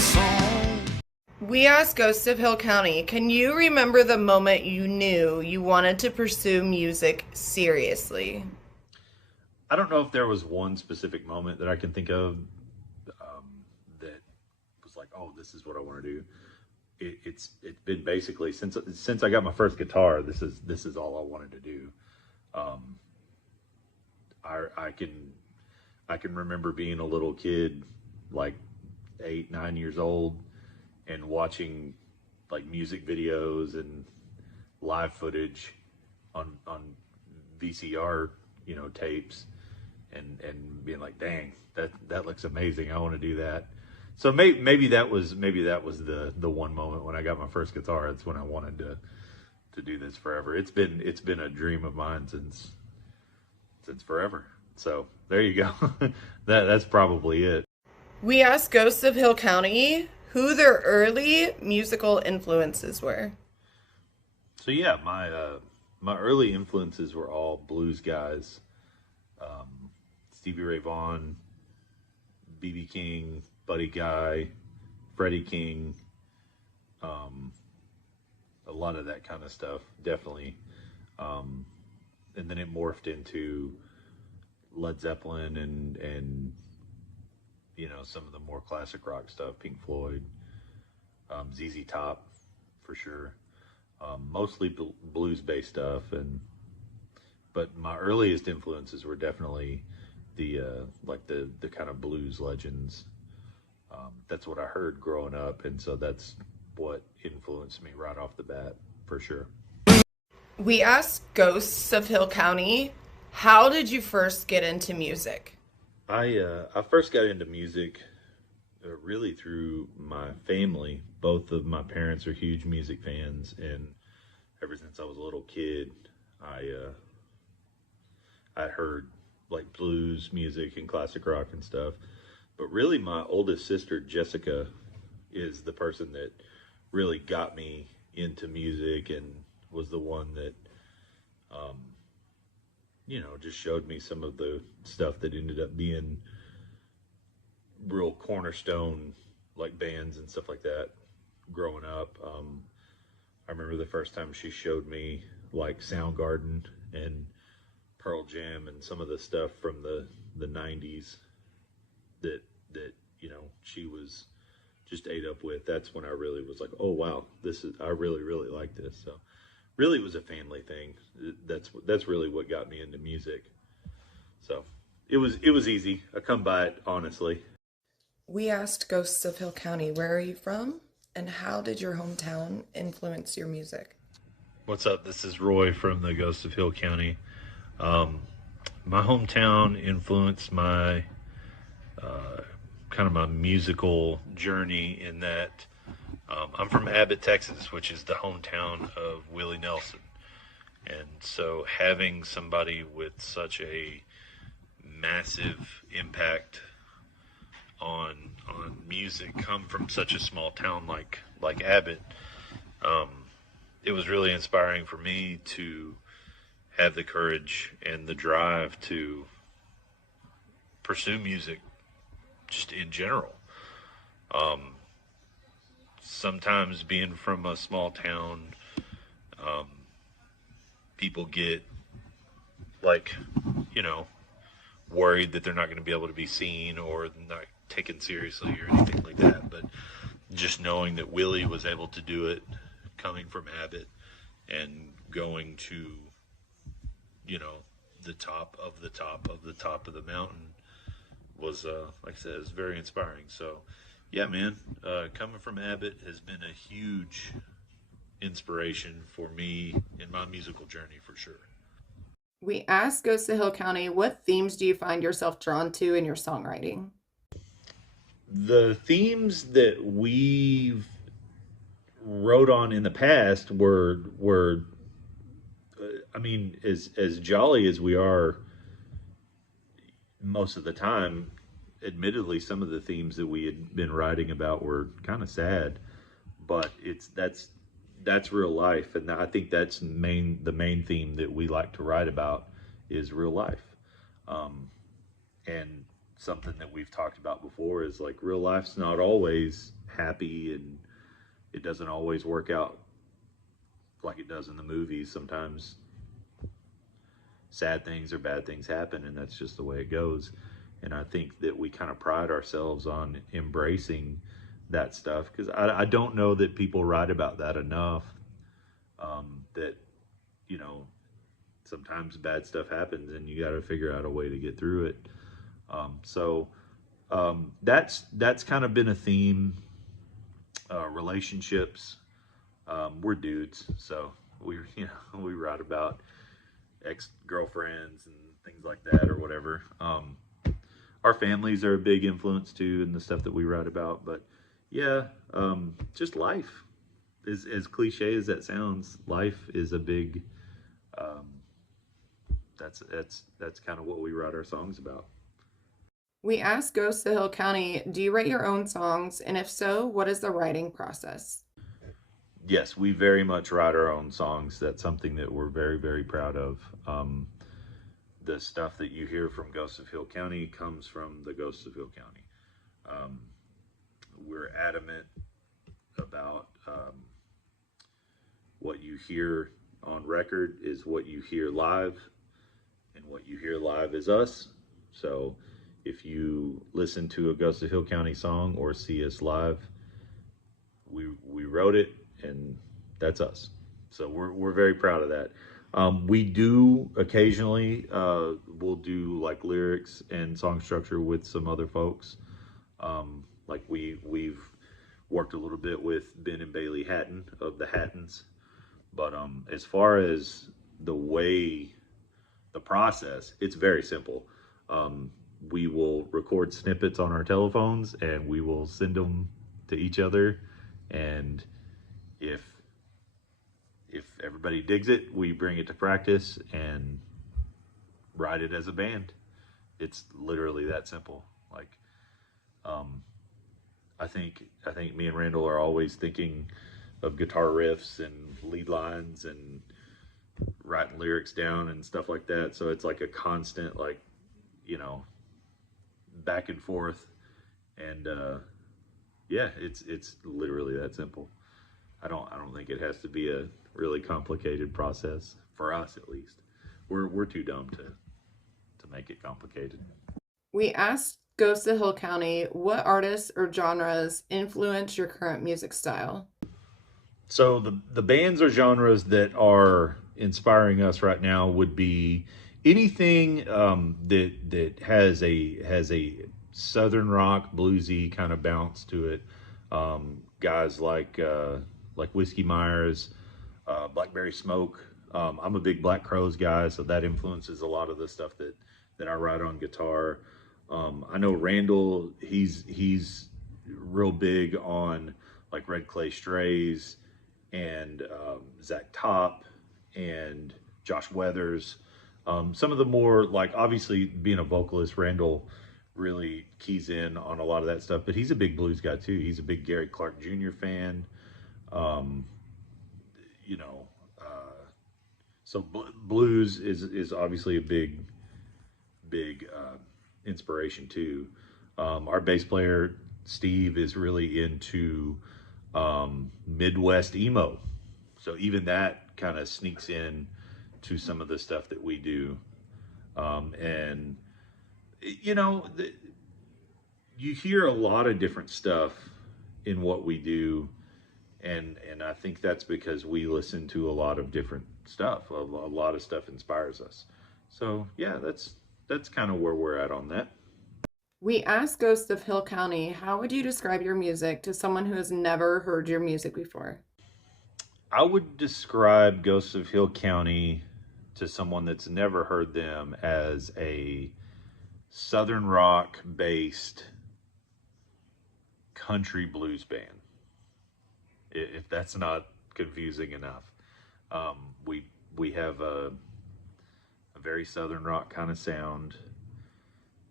song. We asked Ghosts of Hill County, can you remember the moment you knew you wanted to pursue music seriously? I don't know if there was one specific moment that I can think of that was like, oh, this is what I want to do. It's been basically since I got my first guitar, this is all I wanted to do. I can remember being a little kid, like 8, 9 years old, and watching like music videos and live footage on VCR, tapes, and being like, dang, that looks amazing. I want to do that. So maybe that was the one moment when I got my first guitar. That's when I wanted to do this forever. It's been a dream of mine since forever. So there you go. That's probably it. We asked Ghosts of Hill County who their early musical influences were. So yeah, my early influences were all blues guys. Stevie Ray Vaughan, B.B. King, Buddy Guy, Freddie King, a lot of that kind of stuff, definitely. And then it morphed into Led Zeppelin and some of the more classic rock stuff, Pink Floyd, ZZ Top, for sure. Mostly blues-based stuff, but my earliest influences were definitely the kind of blues legends. That's what I heard growing up, and so that's what influenced me right off the bat, for sure. We asked Ghosts of Hill County, how did you first get into music? I first got into music really through my family. Both of my parents are huge music fans, and ever since I was a little kid, I heard like blues music and classic rock and stuff. But really, my oldest sister Jessica is the person that really got me into music and was the one that just showed me some of the stuff that ended up being real cornerstone like bands and stuff like that growing up. I remember the first time she showed me like Soundgarden and Pearl Jam and some of the stuff from the 90s that she was just ate up with. That's when I really was like, oh wow, I really like this. So really it was a family thing. That's really what got me into music. So it was easy. I come by it honestly. We asked Ghosts of Hill County, where are you from? And how did your hometown influence your music? What's up? This is Roy from the Ghost of Hill County. My hometown influenced my kind of my musical journey in that I'm from Abbott, Texas, which is the hometown of Willie Nelson. And so having somebody with such a massive impact on music come from such a small town like Abbott, it was really inspiring for me to have the courage and the drive to pursue music just in general. Sometimes being from a small town, people get worried that they're not going to be able to be seen or not taken seriously or anything like that. But just knowing that Willie was able to do it coming from Abbott and going to, the top of the top of the top of the mountain was, like I said, it was very inspiring. So yeah, man, coming from Abbott has been a huge inspiration for me in my musical journey, for sure. We asked Ghosts of Hill County, what themes do you find yourself drawn to in your songwriting? The themes that we've wrote on in the past were as jolly as we are most of the time. Admittedly, some of the themes that we had been writing about were kind of sad, but that's real life, and I think that's the main theme that we like to write about is real life. And something that we've talked about before is like real life's not always happy, and it doesn't always work out like it does in the movies. Sometimes sad things or bad things happen, and that's just the way it goes. And I think that we kind of pride ourselves on embracing that stuff, because I don't know that people write about that enough. That, you know, sometimes bad stuff happens and you got to figure out a way to get through it. That's kind of been a theme. Relationships. We're dudes, so we write about ex-girlfriends and things like that or whatever. Our families are a big influence too in the stuff that we write about. But yeah, just life. As cliche as that sounds, life is a big. That's kind of what we write our songs about. We asked Ghosts of Hill County, do you write your own songs? And if so, what is the writing process? Yes, we very much write our own songs. That's something that we're very, very proud of. The stuff that you hear from Ghosts of Hill County comes from the Ghosts of Hill County. We're adamant about what you hear on record is what you hear live, and what you hear live is us. So if you listen to a Ghosts of Hill County song or see us live, we wrote it, and that's us. So we're very proud of that. We do occasionally, we'll do like lyrics and song structure with some other folks. Like we've worked a little bit with Ben and Bailey Hatton of the Hattons. But as far as the process, it's very simple. We will record snippets on our telephones and we will send them to each other. And if everybody digs it, we bring it to practice and write it as a band. It's literally that simple. Like, I think me and Randall are always thinking of guitar riffs and lead lines and writing lyrics down and stuff like that. So it's like a constant, like, back and forth. And yeah, it's literally that simple. I don't think it has to be a really complicated process, for us at least. We're too dumb to make it complicated. We asked Ghosts of Hill County, what artists or genres influence your current music style? So the bands or genres that are inspiring us right now would be anything that has a southern rock bluesy kind of bounce to it. Guys like Whiskey Myers, Blackberry Smoke. I'm a big Black Crowes guy, so that influences a lot of the stuff that I write on guitar. I know Randall, he's real big on like Red Clay Strays and Zach Top and Josh Weathers. Some of the more, like, obviously being a vocalist, Randall really keys in on a lot of that stuff, but he's a big blues guy too. He's a big Gary Clark Jr. fan. So blues is obviously a big inspiration too. Our bass player Steve is really into Midwest emo, so even that kind of sneaks in to some of the stuff that we do. And you hear a lot of different stuff in what we do, and I think that's because we listen to a lot of different stuff. A lot of stuff inspires us. So yeah, that's kind of where we're at on that. We asked Ghosts of Hill County, how would you describe your music to someone who has never heard your music before? I would describe Ghosts of Hill County to someone that's never heard them as a southern rock based country blues band, if that's not confusing enough. We have a very southern rock kind of sound,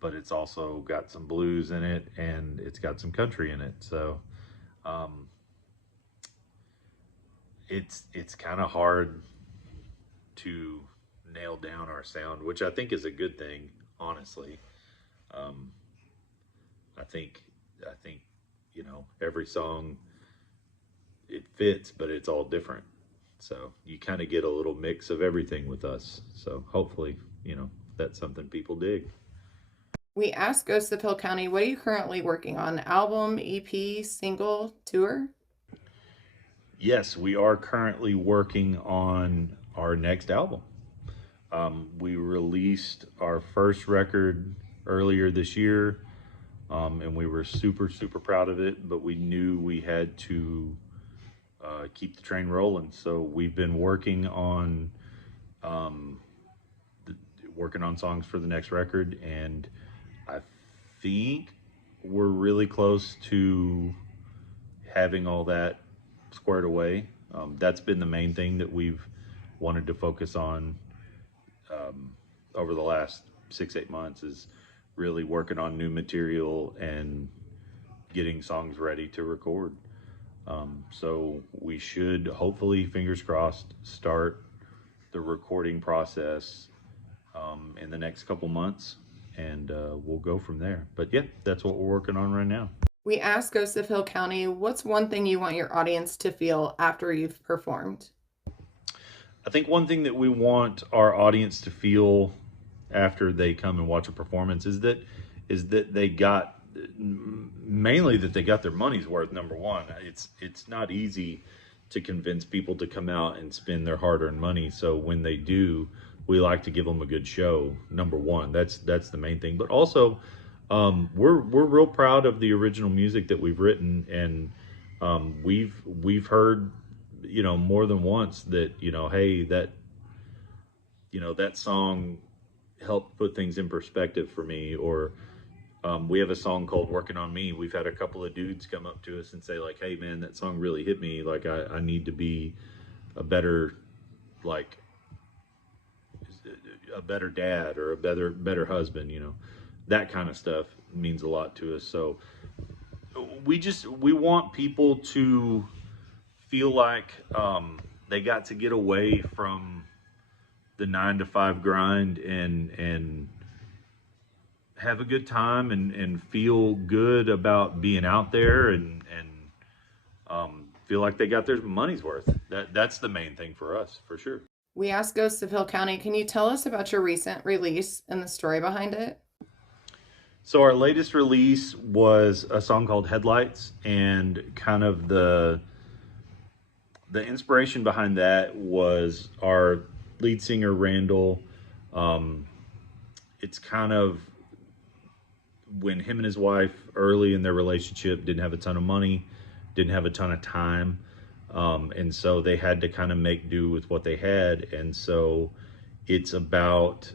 but it's also got some blues in it and it's got some country in it. So it's kind of hard to nail down our sound, which I think is a good thing, honestly. I think every song, it fits, but it's all different. So you kind of get a little mix of everything with us. So hopefully, that's something people dig. We asked Ghosts of Hill County, what are you currently working on? Album, EP, single, tour? Yes, we are currently working on our next album. We released our first record earlier this year, and we were super, super proud of it, but we knew we had to keep the train rolling. So we've been working on songs for the next record, and I think we're really close to having all that squared away. That's been the main thing that we've wanted to focus on over the last 6-8 months, is really working on new material and getting songs ready to record. So we should hopefully, fingers crossed, start the recording process in the next couple months, and we'll go from there. But yeah, that's what we're working on right now. We asked Ghosts of Hill County, what's one thing you want your audience to feel after you've performed? I think one thing that we want our audience to feel after they come and watch a performance is that they got, mainly that they got their money's worth. Number one, it's not easy to convince people to come out and spend their hard-earned money. So when they do, we like to give them a good show. Number one, that's the main thing. But also, we're real proud of the original music that we've written, and we've heard, more than once that, hey, that song helped put things in perspective for me. Or we have a song called Working on Me. We've had a couple of dudes come up to us and say, like, hey man, that song really hit me. Like, I need to be a better, like, a better dad or a better husband. That kind of stuff means a lot to us. So we want people to feel like they got to get away from the 9-to-5 grind and have a good time and feel good about being out there and feel like they got their money's worth. That's the main thing for us, for sure. We asked Ghosts of Hill County, can you tell us about your recent release and the story behind it? So our latest release was a song called Headlights, and kind of the inspiration behind that was our lead singer, Randall. It's kind of when him and his wife early in their relationship didn't have a ton of money, didn't have a ton of time. And so they had to kind of make do with what they had. And so it's about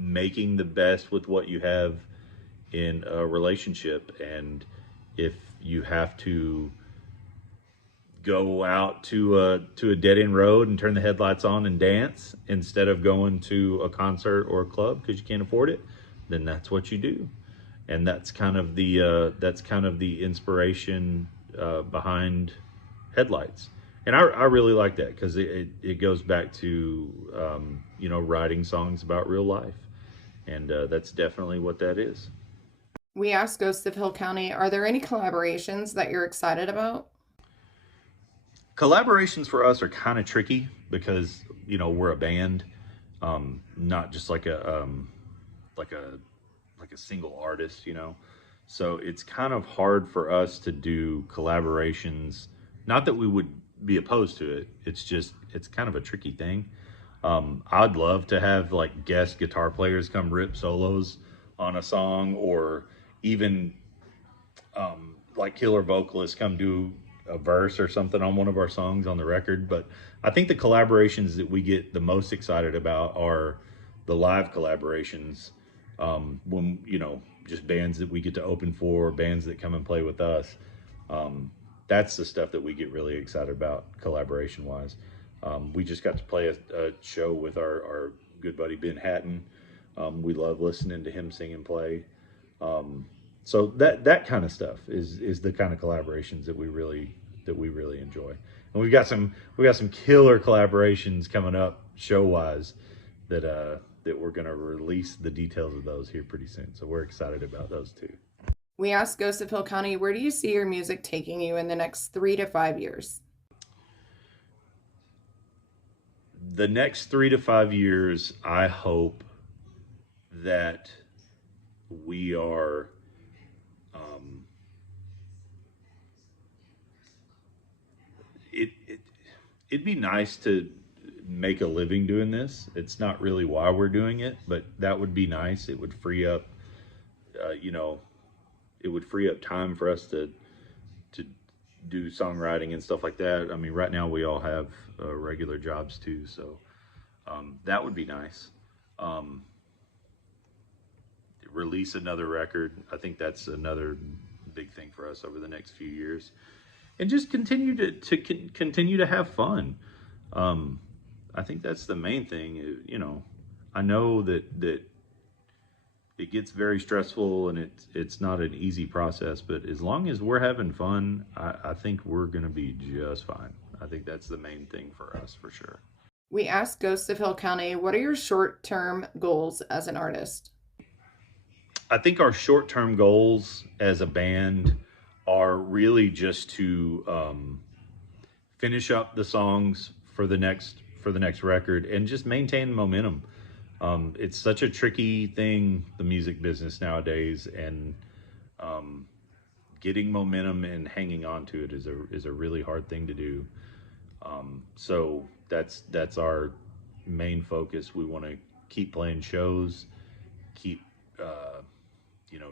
making the best with what you have in a relationship. And if you have to go out to a dead-end road and turn the headlights on and dance instead of going to a concert or a club because you can't afford it, then that's what you do. And that's kind of the inspiration behind Headlights. And I really like that because it goes back to writing songs about real life, and that's definitely what that is. We asked Ghosts of Hill County, are there any collaborations that you're excited about? Collaborations for us are kind of tricky because we're a band, not just like a single artist. So it's kind of hard for us to do collaborations. Not that we would be opposed to it. It's kind of a tricky thing. I'd love to have like guest guitar players come rip solos on a song, or even like killer vocalists come do a verse or something on one of our songs on the record. But I think the collaborations that we get the most excited about are the live collaborations, when just bands that we get to open for, bands that come and play with us. That's the stuff that we get really excited about collaboration wise. We just got to play a show with our good buddy Ben Hatton. We love listening to him sing and play. So that kind of stuff is the kind of collaborations that we really enjoy. And we've got some killer collaborations coming up show wise that we're going to release the details of those here pretty soon. So we're excited about those too. We asked Ghost of Hill County, where do you see your music taking you in the next 3 to 5 years? The next 3 to 5 years, I hope that we are it, it it'd be nice to make a living doing this. It's not really why we're doing it, but that would be nice. It would free up, you know, it would free up time for us to do songwriting and stuff like that. I mean, right now we all have regular jobs too, so that would be nice. Um, Release another record. I think that's another big thing for us over the next few years, and just continue to continue to have fun. Um, I think that's the main thing. You know, I know that it gets very stressful and it's not an easy process, but as long as we're having fun, I think we're gonna be just fine. I think that's the main thing for us for sure. We asked Ghost of Hill County, what are your short-term goals as an artist? I think our short-term goals as a band are really just to finish up the songs for the next record and just maintain momentum. It's such a tricky thing, the music business nowadays, and getting momentum and hanging on to it is a really hard thing to do. So that's our main focus. We want to keep playing shows, keep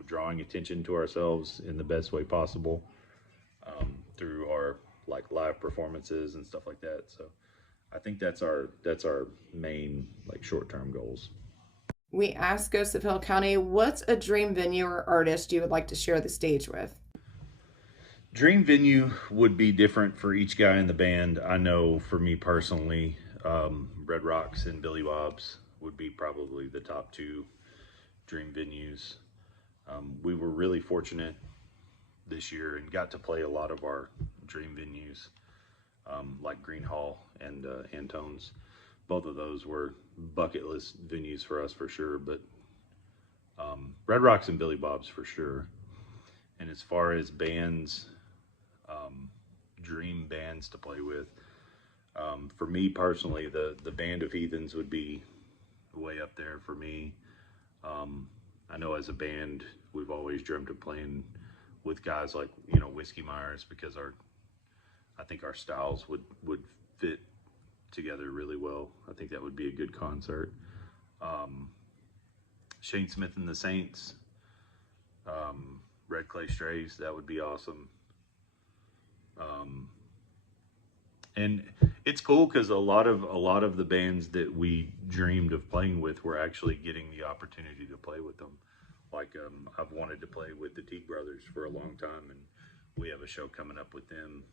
drawing attention to ourselves in the best way possible through our like live performances and stuff like that. So I think that's our main like short-term goals. We asked Ghost of Hill County, what's a dream venue or artist you would like to share the stage with? Dream venue would be different for each guy in the band. I know for me personally, Red Rocks and Billy Bob's would be probably the top two dream venues. We were really fortunate this year and got to play a lot of our dream venues, like Green Hall and Antone's. Both of those were bucket list venues for us for sure, but Red Rocks and Billy Bob's for sure. And as far as bands, dream bands to play with, for me personally, the Band of Heathens would be way up there for me. I know as a band, we've always dreamt of playing with guys like, Whiskey Myers, because I think our styles would fit together really well. I think that would be a good concert. Shane Smith and the Saints, Red Clay Strays, that would be awesome. And it's cool because a lot of the bands that we dreamed of playing with were actually getting the opportunity to play with them. Like I've wanted to play with the Teague Brothers for a long time, and we have a show coming up with them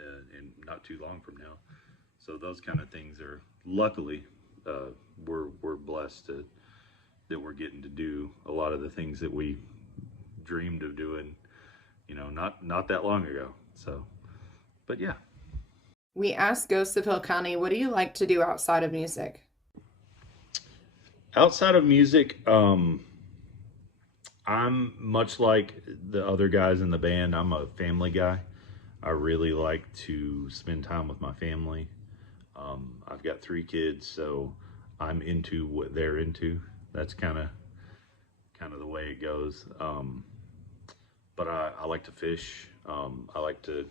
in not too long from now. So those kind of things are luckily we're blessed that we're getting to do a lot of the things that we dreamed of doing, not that long ago. So, but yeah. We asked Ghost of Hill County, what do you like to do outside of music? Outside of music, I'm much like the other guys in the band. I'm a family guy. I really like to spend time with my family. I've got 3 kids, so I'm into what they're into. That's kind of the way it goes. But I like to fish. I like to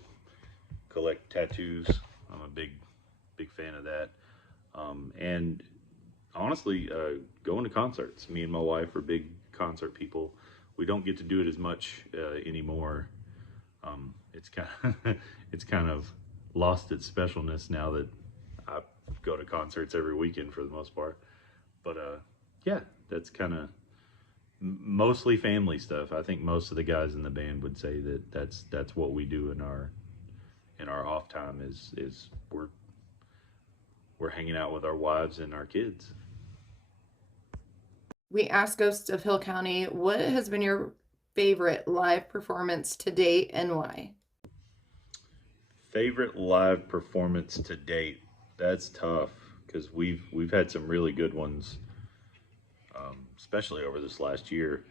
collect tattoos. I'm a big fan of that. And honestly, going to concerts. Me and my wife are big concert people. We don't get to do it as much anymore. It's kind of lost its specialness now that I go to concerts every weekend for the most part. But yeah, that's kind of mostly family stuff. I think most of the guys in the band would say that that's what we do in our off time is we're hanging out with our wives and our kids. We asked Ghost of Hill County, what has been your favorite live performance to date and why? Favorite live performance to date? That's tough because we've had some really good ones, especially over this last year.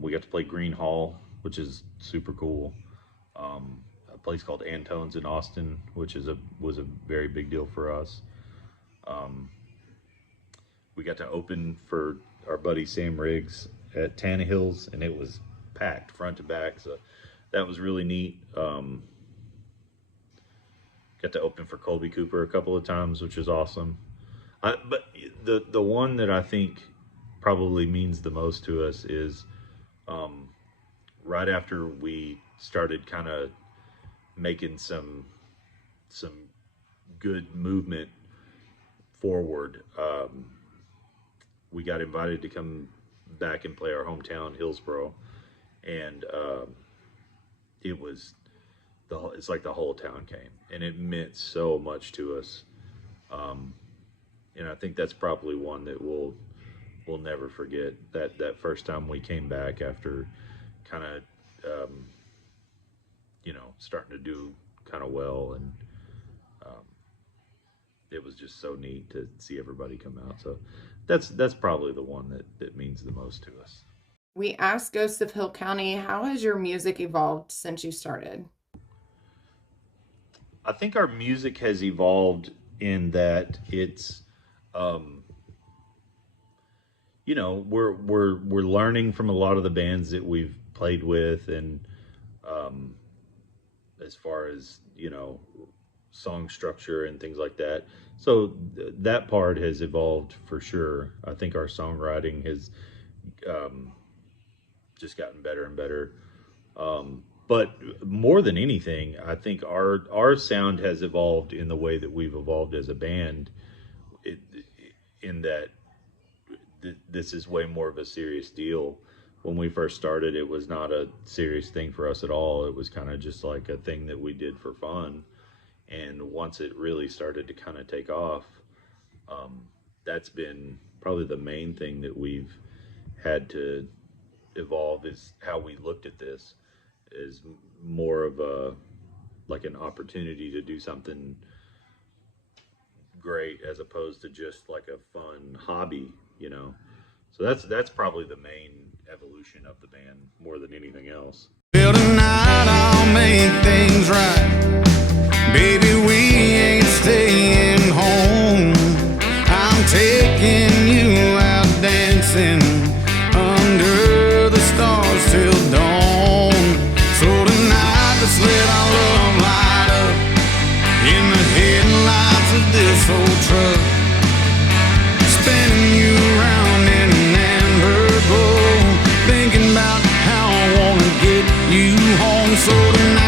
We got to play Green Hall which is super cool. A place called Antone's in Austin, which was a very big deal for us. We got to open for our buddy Sam Riggs at Tannehill's, and it was packed front to back, so that was really neat. Got to open for Colby Cooper a couple of times, which is awesome. But the one that I think probably means the most to us is right after we started kind of making some good movement forward. We got invited to come back and play our hometown, Hillsboro, and it's like the whole town came, and it meant so much to us. And I think that's probably one that we'll never forget. That first time we came back after kind of starting to do kind of well, and it was just so neat to see everybody come out. So that's probably the one that means the most to us. We asked Ghosts of Hill County, how has your music evolved since you started? I think our music has evolved in that it's, we're learning from a lot of the bands that we've played with, and as far as song structure and things like that. So that part has evolved for sure. I think our songwriting has just gotten better and better. But more than anything, I think our sound has evolved in the way that we've evolved as a band, in that this is way more of a serious deal. When we first started, it was not a serious thing for us at all. It was kind of just like a thing that we did for fun. And once it really started to kind of take off, that's been probably the main thing that we've had to evolve, is how we looked at this, is more of an opportunity to do something great as opposed to just like a fun hobby, So that's probably the main evolution of the band more than anything else. Well, tonight I'll make things right. Baby, we ain't staying home. I'm taking you out dancing under the stars till dawn. So tonight let's let our love light up in the headlights of this old truck, spinning you around in an amber glow, thinking about how I wanna get you home. So tonight